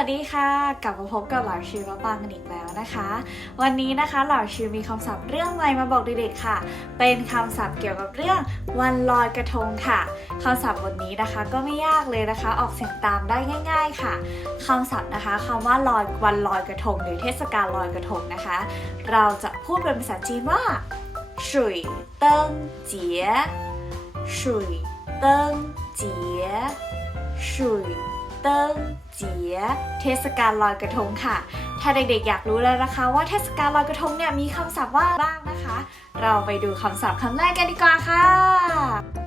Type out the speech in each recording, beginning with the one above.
วัสดีค่ะ กลับมาพบกับเหล่าชิวและปังกันอีกแล้วนะคะ วันนี้นะคะเหล่าชิวมีคำศัพท์เรื่องอะไรมาบอกเด็กๆค่ะ เป็นคำศัพท์เกี่ยวกับเรื่องวันลอยกระทงค่ะคำศัพท์บทนี้นะคะก็ไม่ยากเลยนะคะ ออกเสียงตามได้ง่าย ๆค่ะคำศัพท์นะคะคำว่าลอยวันลอยกระทง หรือเทศกาลลอยกระทงนะคะ เราจะพูดเป็นภาษาจีนว่าสุยเติ้งเจี๋ยสุยเติ้งเจี๋ยสุย เติ้งเจียเทศกาลลอยกระทงค่ะ ถ้าเด็กๆอยากรู้แล้วนะคะ ว่าเทศกาลลอยกระทงเนี่ยมีคำศัพท์ว่าบ้างนะคะ เราไปดูคำศัพท์คำแรกกันดีกว่าค่ะ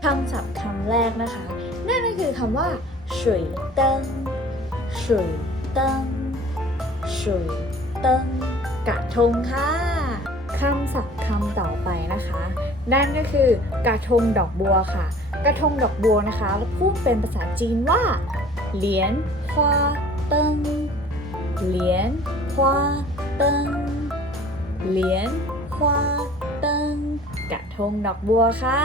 คำศัพท์คำแรกนะคะ นั่นก็คือคำว่าสุยเติ้งสุยเติ้งสุยเติ้งกระทงค่ะคำศัพท์คำต่อไปนะคะ นั่นก็คือกระทงดอกบัวค่ะ กระทงดอกบัวนะคะพูดเป็นภาษาจีนว่า เหรียญ花灯เหรียญ花灯เหรียญ花灯กระทงดอกบัวค่ะ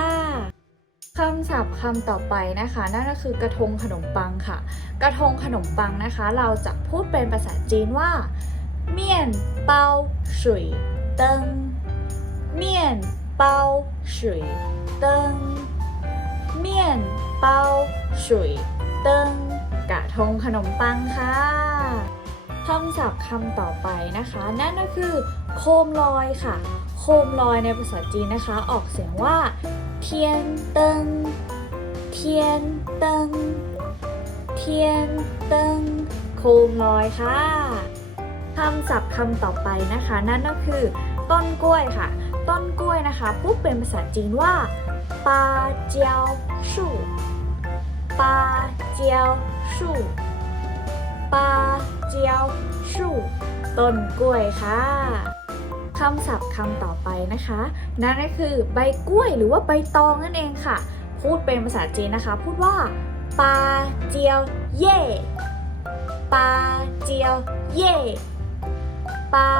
คำศัพท์คำต่อไปนะคะ นั่นก็คือกระทงขนมปังค่ะ กระทงขนมปังนะคะ เราจะพูดเป็นภาษาจีนว่าเมี่ยนเปาสุยเติงเมี่ยนเปาสุยเติงเมี่ยนเปาสุยเติง กระทงขนมปังค่ะคำศัพท์คำต่อไปนะคะ นั่นก็คือ โคมลอยค่ะ โคมลอยในภาษาจีนนะคะ ออกเสียงว่า เทียนเติงเทียนเติงเทียนเติงโคมลอยค่ะคำศัพท์คำต่อไปนะคะ นั่นก็คือ ต้นกล้วยค่ะ ต้นกล้วยนะคะพูดเป็นภาษาจีนว่าปาเจียวชูปาเจียว ชูปาเจียวชูต้นกล้วยค่ะคำศัพท์คำต่อไปนะคะ นั่นก็คือใบกล้วยหรือว่าใบตองนั่นเองค่ะ พูดเป็นภาษาจีนนะคะ พูดว่าปาเจียวเย่ปาเจียวเย่ปา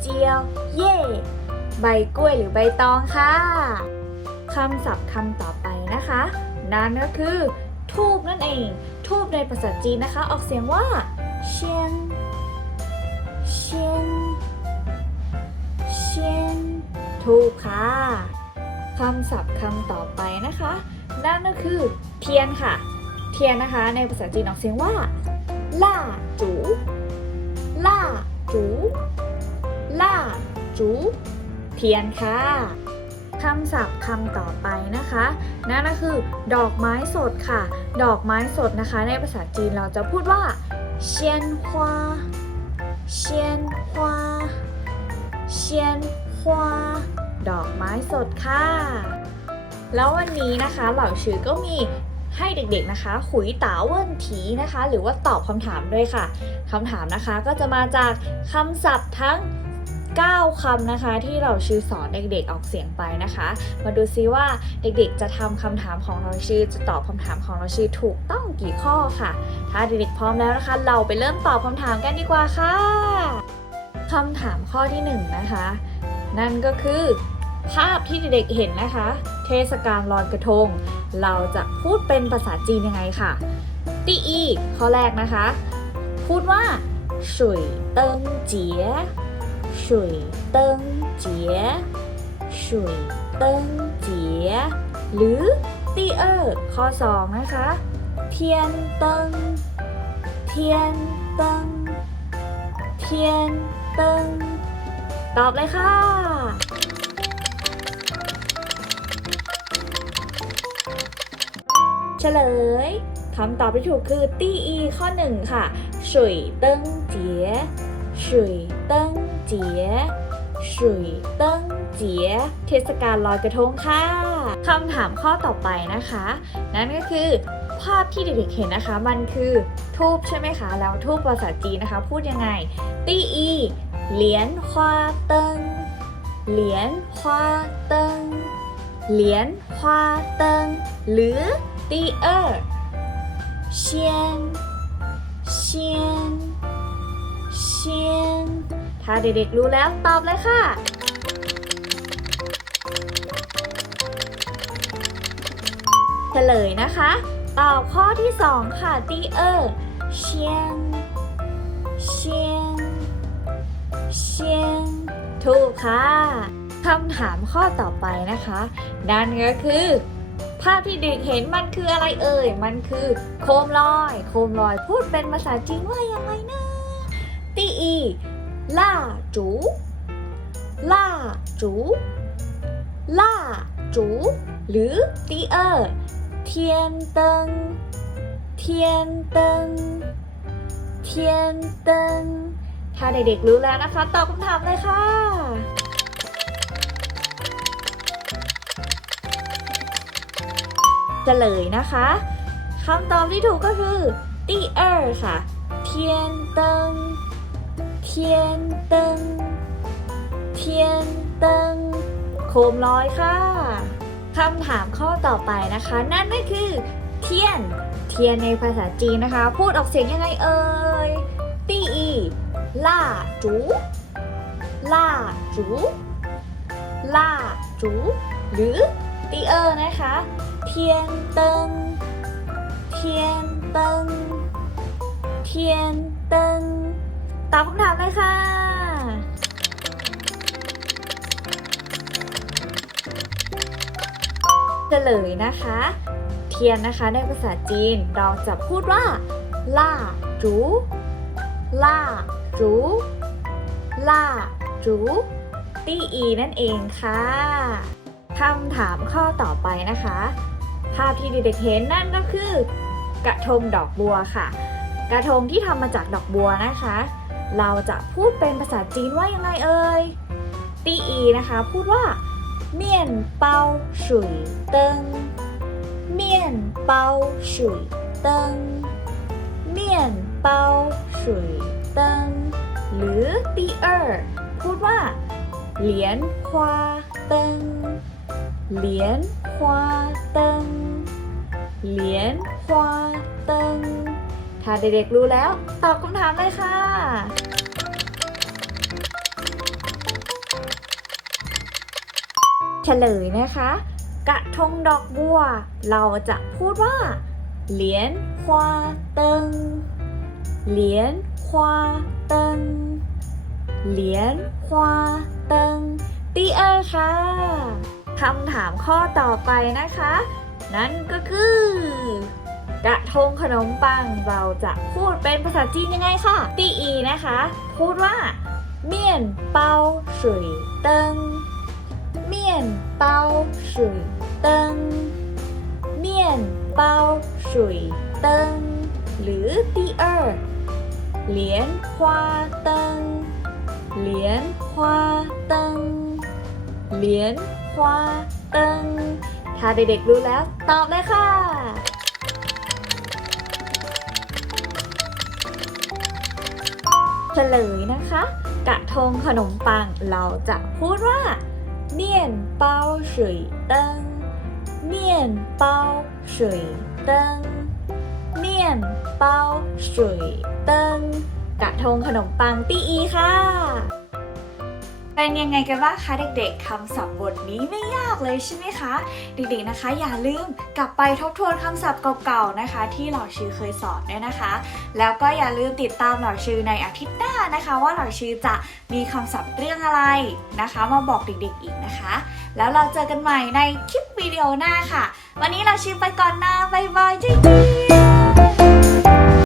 เจียวเย่ใบกล้วยหรือใบตองค่ะคำศัพท์คำต่อไปนะคะ นั่นก็คือ ทูบนั่นเอง ทูบในภาษาจีนนะคะ ออกเสียงว่าเชียนเชียนเชียนทูบค่ะคำศัพท์คำต่อไปนะคะ นั่นก็คือเทียนค่ะ เทียนนะคะในภาษาจีนออกเสียงว่าล่าจูล่าจูล่าจู เทียนค่ะ คำศัพท์คำต่อไปนะคะ นั่นก็คือ ดอกไม้สดค่ะ ดอกไม้สดนะคะ ในภาษาจีนเราจะพูดว่าเชียนฮวาเชียนฮวาเชียนฮวาดอกไม้สดค่ะ แล้ววันนี้นะคะเหล่าชื่อก็มีให้เด็กๆนะคะ ขุยตาเวินถีนะคะ หรือว่าตอบคำถามด้วยค่ะคำถามนะคะก็จะมาจากคำศัพท์ทั้ง 9 คำนะคะที่เราชื่อสอนเด็กๆออกเสียงไปนะคะ มาดูซิว่าเด็กๆ จะทำคำถามของเราชื่อจะตอบคำถามของเราชื่อถูกต้องกี่ข้อค่ะ ถ้าเด็กๆพร้อมแล้วนะคะ เราไปเริ่มตอบคำถามกันดีกว่าค่ะคำถามข้อที่1นนะคะ นั่นก็คือ ภาพที่เด็กๆเห็นนะคะ เทศกาลลอยกระทง เราจะพูดเป็นภาษาจีนยังไงค่ะ ตีอีข้อแรกนะคะ พูดว่าฉุยเติงเจี๋ย 水灯节水灯节หรือตีเออร์ข้อ 2 นะคะเทียนเติงเทียนเติงเทียนเติงตอบเลยค่ะ เฉลยคำตอบที่ถูกคือตีอีข้อ 1 ค่ะสุยเติ้งเจี๋ยสุยเติ้ง เจี๋ยสุยเติ้งเจี๋ยเทศกาลลอยกระทงค่ะคำถามข้อต่อไปนะคะ นั่นก็คือ ภาพที่เด็กๆเห็นนะคะ มันคือทูบใช่ไหมคะ แล้วทูบภาษาจีนนะคะ พูดยังไง ตีอีเหรียญควาเติ้งเหรียญควาเติ้งเหรียญควาเติ้งหรือตีเออเชียน ถ้าเด็กๆรู้แล้วตอบเลยค่ะ เฉลยนะคะ ตอบข้อที่ 2 ค่ะตีเออเชียนเชียงเชียงถูกค่ะคำถามข้อต่อไปนะคะ นั่นก็คือ ภาพที่เด็กเห็นมันคืออะไรเอ่ย มันคือโคมลอย โคมลอยพูดเป็นภาษาจีนว่าอยังไงนะตีอี ล่าจูล่าจูล่าจูหรือตีเออเทียนเติงเทียนเติงเทียนเติงถ้าเด็กๆรู้แล้วนะคะ ตอบคำถามเลยค่ะเฉลยนะคะคำตอบที่ถูกก็คือตีเออค่ะเทียนเติง เทียนเติงเทียนเติงโคมลอยค่ะคำถามข้อต่อไปนะคะ นั่นก็คือ เทียน เทียนในภาษาจีนนะคะ พูดออกเสียงยังไงเอ่ยตีอีล่าจูล่าจูล่าจูหรือตีเออนะคะ เทียนเติงเทียนเติงเทียนเติง ตอบคำถามเลยค่ะ เฉลยนะคะ เทียนนะคะในภาษาจีนเราจะพูดว่าล่าจูล่าจูล่าจูตีอีนั่นเองค่ะคำถามข้อต่อไปนะคะ ภาพที่เด็กๆเห็นนั่นก็คือ กระทงดอกบัวค่ะ กระทงที่ทำมาจากดอกบัวนะคะ เราจะพูดเป็นภาษาจีนว่ายังไงเอ่ยตีอีนะคะ พูดว่าเมี่ยนเปาฉุยเติงเมี่ยนเปาฉุยเติงเมี่ยนเปาฉุยเติงหรือตีเออพูดว่า เหรียญควาเติงเหรียญควาเติงเหรียญควาเติง ถ้าเด็กๆรู้แล้ว ตอบคำถามเลยค่ะเฉลยนะคะ กระทงดอกบัว เราจะพูดว่า เหรียญควาเติง เหรียญควาเติง เหรียญควาเติงตีเออร์ค่ะคำถามข้อต่อไปนะคะ นั่นก็คือ กระทงขนมปังเราจะพูดเป็นภาษาจีนยังไงค่ะตีอีนะคะ พูดว่าเมี่ยนเปาสุยเติงเมี่ยนเปาสุยเติงเมี่ยนเปาสุยเติงหรือตีเออร์เหรียญควาเติงเหรียญควาเติงเหรียญควาเติงถ้าเด็กๆรู้แล้ว ตอบเลยค่ะ เฉลยนะคะ กระทงขนมปังเราจะพูดว่าเมี่ยนเปาสุยเติงเมี่ยนเปาสุยเติงเมี่ยนเปาสุยเติงกระทงขนมปังตีอีค่ะ เป็นยังไงกันบ้างคะเด็กๆคำศัพท์บทนี้ไม่ยากเลยใช่ไหมคะ เด็กๆนะคะ อย่าลืมกลับไปทบทวนคำศัพท์เก่าๆนะคะ ที่เหล่าชื่อเคยสอนด้วยนะคะ แล้วก็อย่าลืมติดตามเหล่าชื่อในอาทิตย์หน้านะคะ ว่าเหล่าชื่อจะมีคำศัพท์เรื่องอะไรนะคะ มาบอกเด็กๆอีกนะคะ แล้วเราเจอกันใหม่ในคลิปวิดีโอหน้าค่ะ วันนี้เราชื่อไปก่อนนะบ๊ายบายจ้